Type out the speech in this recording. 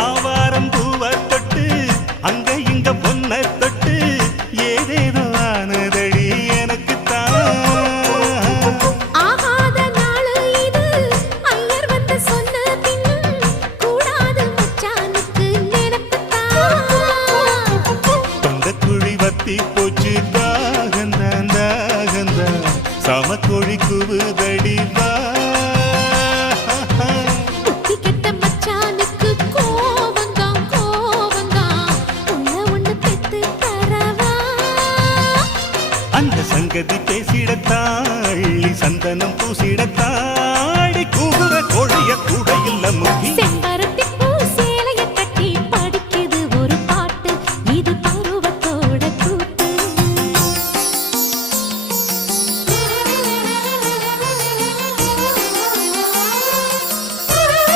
ஆவாரம் பூவை தொட்டு அங்க இங்க பொன்ன தொட்டு ஏதேதோ ஆனதடி எனக்கு ஆகாத நாள் இது ஐயர் வந்து சொன்ன பின்னும் கூடாது மச்சானுக்கு நினைப்புத்தான் தொண்டக்குழி வத்தி போச்சு தாகந்தான் தாகந்தான் சமக்கொழி குவுதடி வா அந்த சங்கதி பேசிடத்தாள்ளி சந்தனம் பூசிடத்தாடி கூகுற கோழிய கூட இல்ல